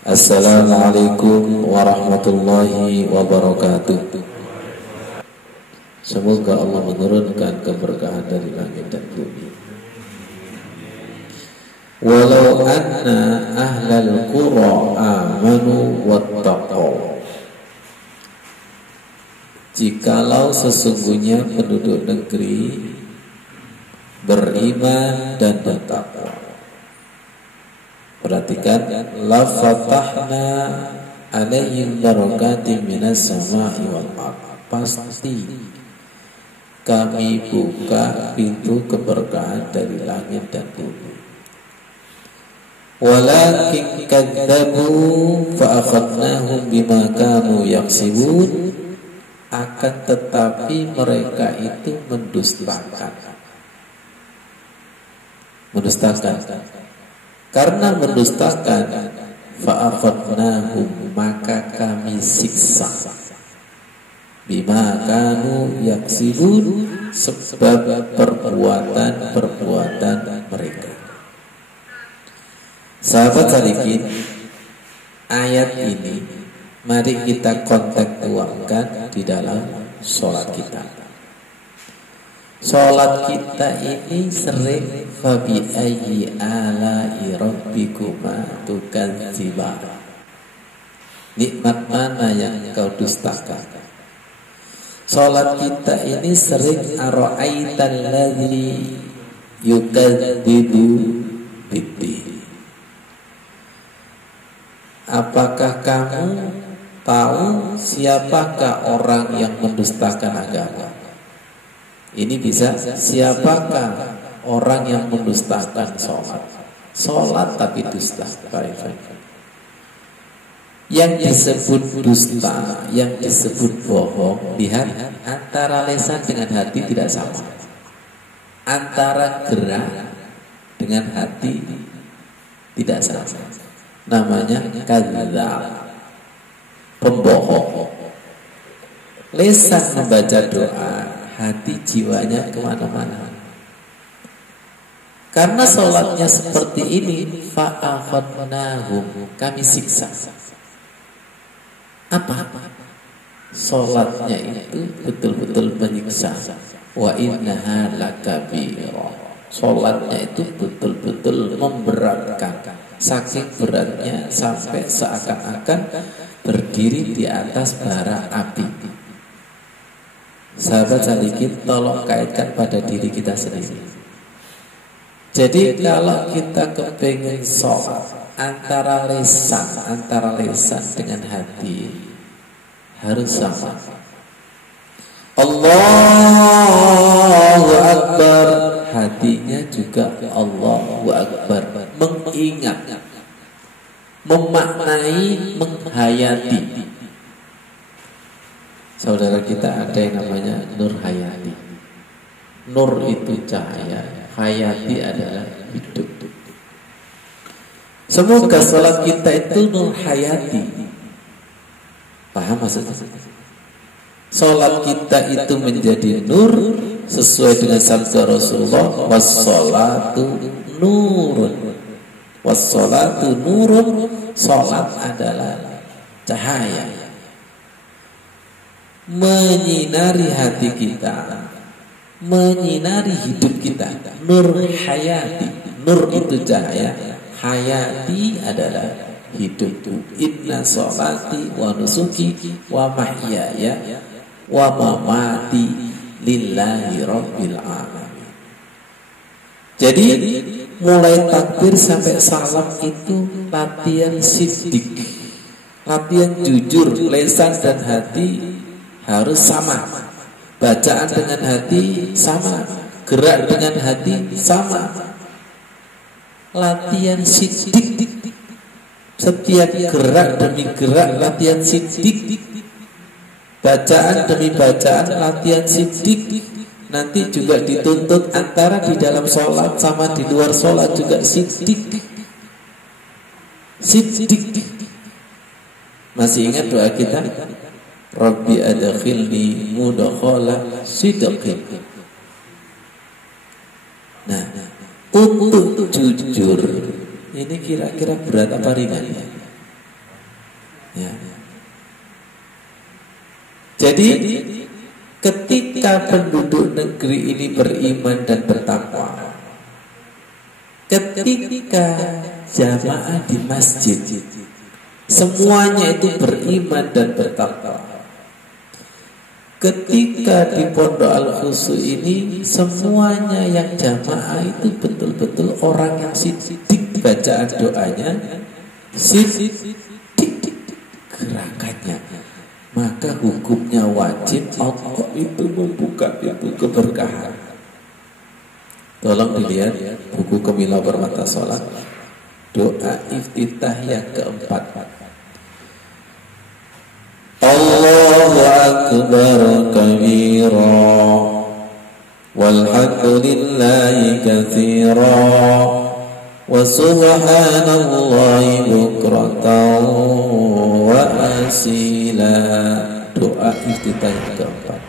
Assalamualaikum warahmatullahi wabarakatuh. Semoga Allah menurunkan keberkahan dari langit dan bumi. Walau anna ahlal qura amanu wattaqaw. Jikalau sesungguhnya penduduk negeri beriman dan bertakwa. Perhatikan, la fatahna alaihim barakatim minas sama'i wal ardh. Pasti kami buka pintu keberkahan dari langit dan bumi. Walakin kadzabu fa akhadnahum bima kanu yaksibun. Akan tetapi mereka itu mendustakan. Karena mendustakan, fa'akhadnahum, maka kami siksa. Bima kanu yaksibun, sebab perbuatan mereka. Sahabat salikin, ayat ini mari kita kontekstualkan di dalam sholat kita. Sholat kita ini sering fabi ayyi ala'i rabbikuma tukadziban. Nikmat mana yang kau dustakan? Sholat kita ini sering ara'aital ladzi yukadzibu biddin. Apakah kamu tahu siapakah orang yang mendustakan agama? Ini bisa, siapakah orang yang mendustakan sholat? Sholat tapi dusta. Yang disebut dusta, yang disebut bohong, lihat, antara lisan dengan hati tidak sama. Antara gerak dengan hati tidak sama. Namanya kadzdzab, pembohong. Lisan membaca doa, hati jiwanya kemana-mana. Karena sholatnya seperti ini, fa'akhadnahum, kami siksa. Apa? Sholatnya itu betul-betul menyiksa. Wa innaha lakabirah. Sholatnya itu betul-betul memberatkan. Saking beratnya sampai seakan-akan berdiri di atas bara api. Sahabat salikin, tolong kaitkan pada diri kita sendiri. Jadi kalau kita kepingin sholat, antara lisan dengan hati harus sama. Allahu Akbar, hatinya juga Allahu Akbar, mengingat, memaknai, menghayati. Saudara kita ada yang namanya Nur Hayati. Nur itu cahaya, Hayati adalah hidup. Semoga salat kita itu Nur Hayati. Paham maksudnya? Salat kita itu menjadi nur sesuai dengan sabda Rasulullah, wassalatu nurun. Wassalatu nurun, salat adalah cahaya. Menyinari hati kita, menyinari hidup kita. Nur hayati, nur itu cahaya, hayati adalah hidupku. Inna sholati wa nusuki wa mahyaya wa mamati lillahi rabbil alamin. Jadi mulai takbir sampai salam itu latihan siddiq, latihan jujur. Lisan dan hati harus sama, bacaan dengan hati sama, gerak dengan hati sama. Latihan siddiq, setiap gerak demi gerak latihan siddiq, bacaan demi bacaan latihan siddiq. Nanti juga dituntut antara di dalam sholat sama di luar sholat juga siddiq. Masih ingat doa kita? Rabbi adkhilni mudkhala sidqin. Nah, untuk jujur ini kira-kira berat apa ringan ya? Ya. Jadi ketika penduduk negeri ini beriman dan bertakwa, ketika jamaah di masjid semuanya itu beriman dan bertakwa, ketika di Pondok Al-Khusu ini semuanya yang jamaah itu betul-betul orang yang sidik bacaan doanya, sidik gerakannya, maka hukumnya wajib Allah itu membuka pintu keberkahan. Tolong dilihat buku Kemilau Permata Sholat, doa iftitah yang keempat. Allahu Akbar kabira walhamdulillahi katsira wa subhanallahi bukratan wa asila. Doa iftitah yang keempat.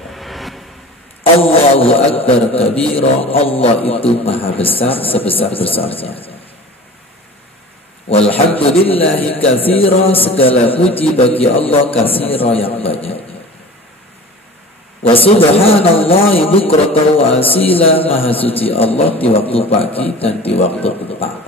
Allahu Akbar kabira, Allah itu maha besar sebesar-besarnya. Walhamdulillahi katsira, segala puji bagi Allah katsira yang banyak. Wa subhanallahi bukratan wa asila, maha suci Allah di waktu pagi dan di waktu petang.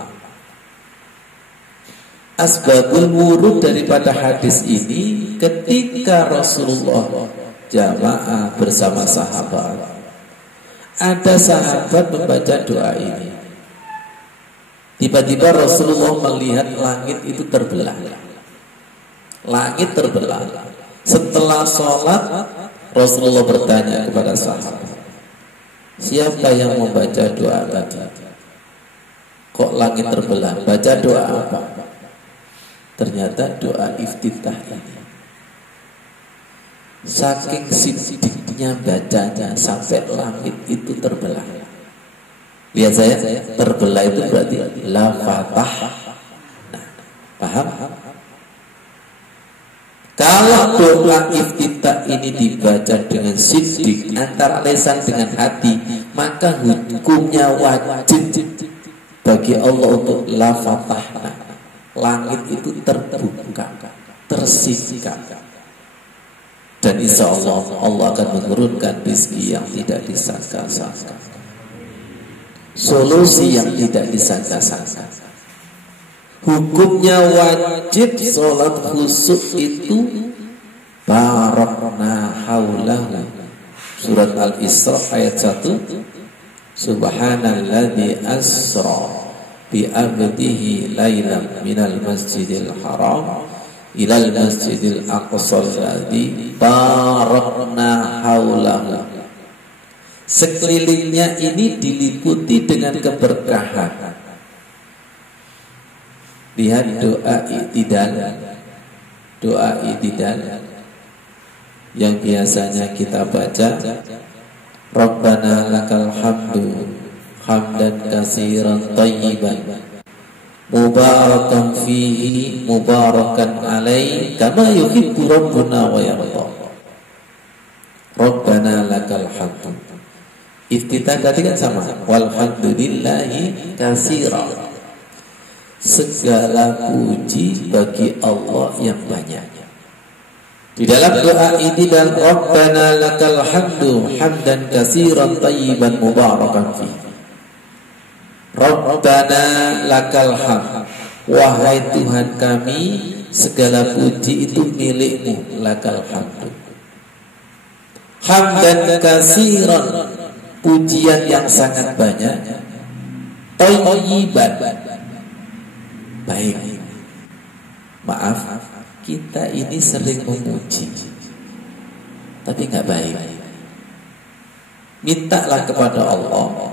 Asbabul wurud daripada hadis ini, ketika Rasulullah jamaah bersama sahabat, ada sahabat membaca doa ini. Tiba-tiba Rasulullah melihat langit itu terbelah. Langit terbelah. Setelah sholat, Rasulullah bertanya kepada sahabat, siapa yang membaca doa tadi? Kok langit terbelah? Baca doa apa? Ternyata doa iftitah ini. Saking sidiknya bacanya sampai langit itu terbelah. Lihat saya, terbelah itu berarti la fatah. Nah, paham? Kalau doa iftitah ini dibaca dengan sidik antara lisan dengan hati, maka hukumnya wajib bagi Allah untuk la fatah. Langit itu terbuka, tersikat, dan insya Allah Allah akan menurunkan rezeki yang tidak disangka-sangka, solusi yang tidak disangka-sangka. Hukumnya wajib sholat khusyuk itu barakna haulahu. Surat Al-Isra ayat 1. Subhanalladzi asra bi abdihi lailan minal masjidil haram ilal masjidil aqsal ladzi barakna haulahu. Sekelilingnya ini diliputi dengan keberkahan. Lihat doa i'tidal. Doa i'tidal yang biasanya kita baca, Rabbana lakal hamdu hamdan katsiran thayyiban mubarakan fihi mubarakan alaihi kama yuhibbu rabbuna wa yarda. Rabbana lakal hamdu. Iftitah tadi kan sama, walhamdulillahi katsiran. Segala puji bagi Allah yang banyak. Di dalam doa ini, dan Rabbana lakal hamdu hamdan katsiran thayyiban mubarakan fihi. Rabbana lakal hamd, wahai Tuhan kami, segala puji itu milikmu, lakal hamdu. Hamdan katsiran, pujian yang sangat banyak. Thayyiban, baik. Maaf, kita ini sering memuji, tapi nggak baik. Mintalah kepada Allah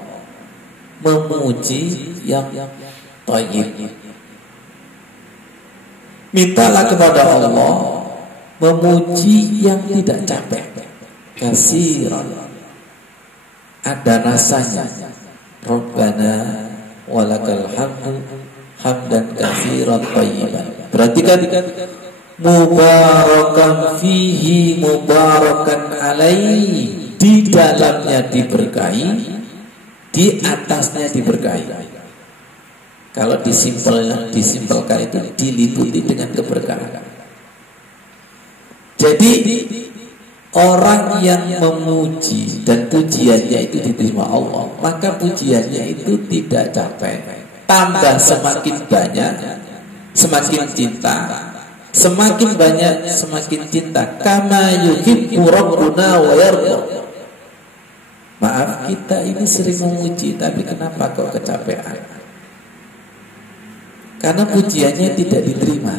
memuji yang thayyib. Mintalah kepada Allah memuji yang tidak capek. Katsiran, ada rasanya. Rabbana walakal hamdu hamdan katsiran thayyiban. Perhatikan, mubarakan fihi mubarakan alaihi, di dalamnya diberkahi, di atasnya diberkahi. Kalau disimpelkan itu diliputi dengan keberkahan. Jadi orang yang memuji dan pujiannya itu diterima Allah, maka pujiannya itu tidak capek. Tambah semakin banyak, semakin cinta. Semakin banyak, semakin cinta. Kama yuhibbu rabbuna wa yarda. Maaf, kita ini sering memuji, tapi kenapa kok kecapean? Karena pujiannya tidak diterima.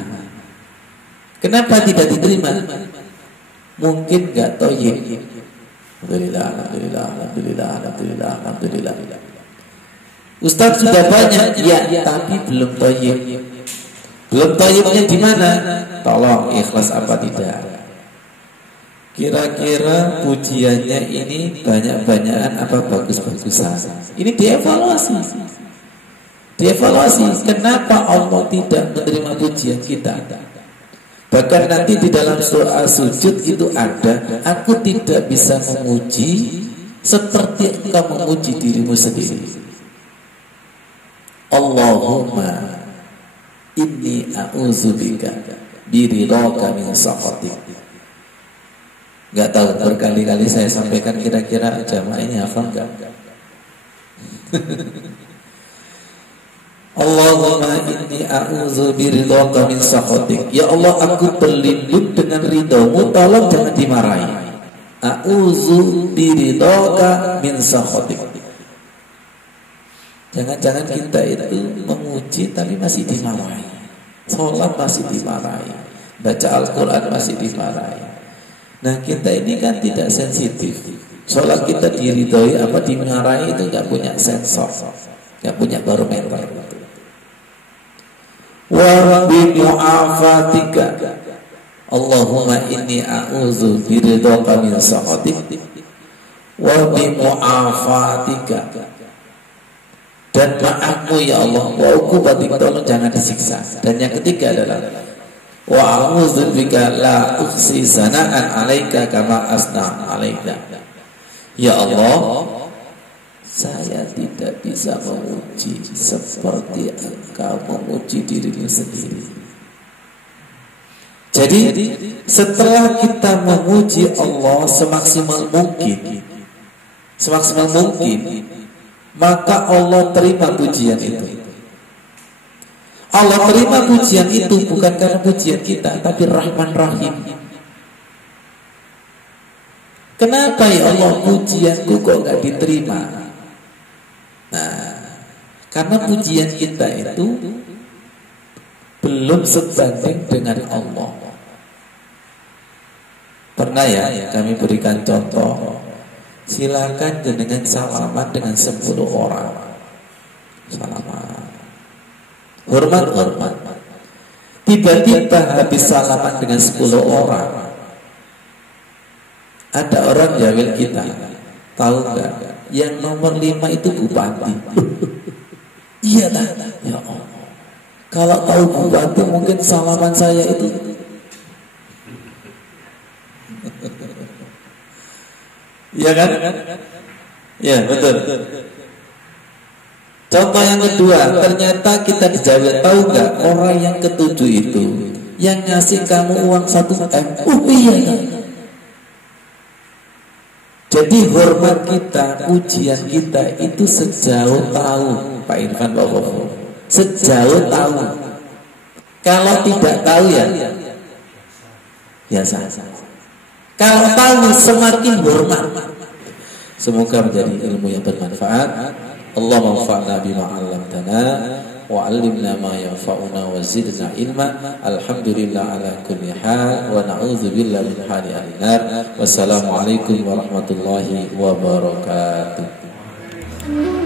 Kenapa tidak diterima? Mungkin gak toyib. Alhamdulillah, alhamdulillah, alhamdulillah, alhamdulillah, alhamdulillah. Ustaz sudah banyak, ya, tapi belum toyib. Belum toyibnya di mana? Tolong ikhlas apa tidak? Kira-kira pujiannya ini banyak-banyakan apa bagus-bagusan? Ini dievaluasi. Dievaluasi. Kenapa Allah tidak menerima pujian kita? Bahkan nanti di dalam doa sujud itu ada, aku tidak bisa memuji seperti engkau memuji dirimu sendiri. Allahumma inni a'udzubika biridhaka min sakhatik. Enggak tahu, berkali-kali saya sampaikan, kira-kira jamaah ini hafal enggak? Allahumma inni a'udzu biridhaka min sakhatik. Ya Allah, aku berlindung dengan ridhamu, tolong jangan dimarahi. A'udzu biridhaka min sakhatik. Jangan-jangan kita itu memuji tapi masih dimarahi. Salat masih dimarahi. Baca Al-Qur'an masih dimarahi. Nah, kita ini kan tidak sensitif. Salat kita diridhoi apa dimarahi itu enggak punya sensor, enggak punya barometer. Wa bi mu'afatika. Allahumma inni a'udzu biridhaka min sakhatik wa bi mu'afatika. Dan maafmu ya Allah, wa uqubatika, tolong jangan disiksa. Dan yang ketiga adalah wa a'udzu bika la ukhsi sana'an 'alaika kama asna 'alaika. Ya Allah, saya tidak bisa memuji seperti engkau memuji dirimu sendiri. Jadi setelah kita memuji Allah semaksimal mungkin, maka Allah terima pujian itu. Allah terima pujian itu bukan karena pujian kita, tapi Rahman Rahim. Kenapa ya Allah pujianku kok gak diterima? Nah, karena pujian kita itu belum sebanding dengan Allah. Pernah ya kami berikan contoh. Silakan dengan salaman dengan 10 orang. Salaman. Hormat. Tiba-tiba habis salaman dengan 10 orang, ada orang jawil kita. Tahu enggak? Yang nomor 5 itu bupati. Iya lah. Ya Allah. Kalau tahu bupati mungkin salaman saya itu. Iya kan? Ya betul. Contoh yang kedua, ternyata kita dijawab. Tahu nggak orang yang ketujuh itu yang ngasih kamu uang 1 M? Iya kan? Jadi hormat kita, pujian kita itu sejauh tahu, Pak Irfan, Bapak-bapak. Sejauh tahu. Kalau tidak tahu ya biasa. Kalau tahu semakin hormat. Semoga menjadi ilmu yang bermanfaat. Allah manfa'na bima 'allamtana wa 'allimna ma yanfa'una wa zidna ilma. Alhamdulillah ala kulli hal wa na'udzu billahi min hali ahli-nar. Wassalamualaikum warahmatullahi wabarakatuh.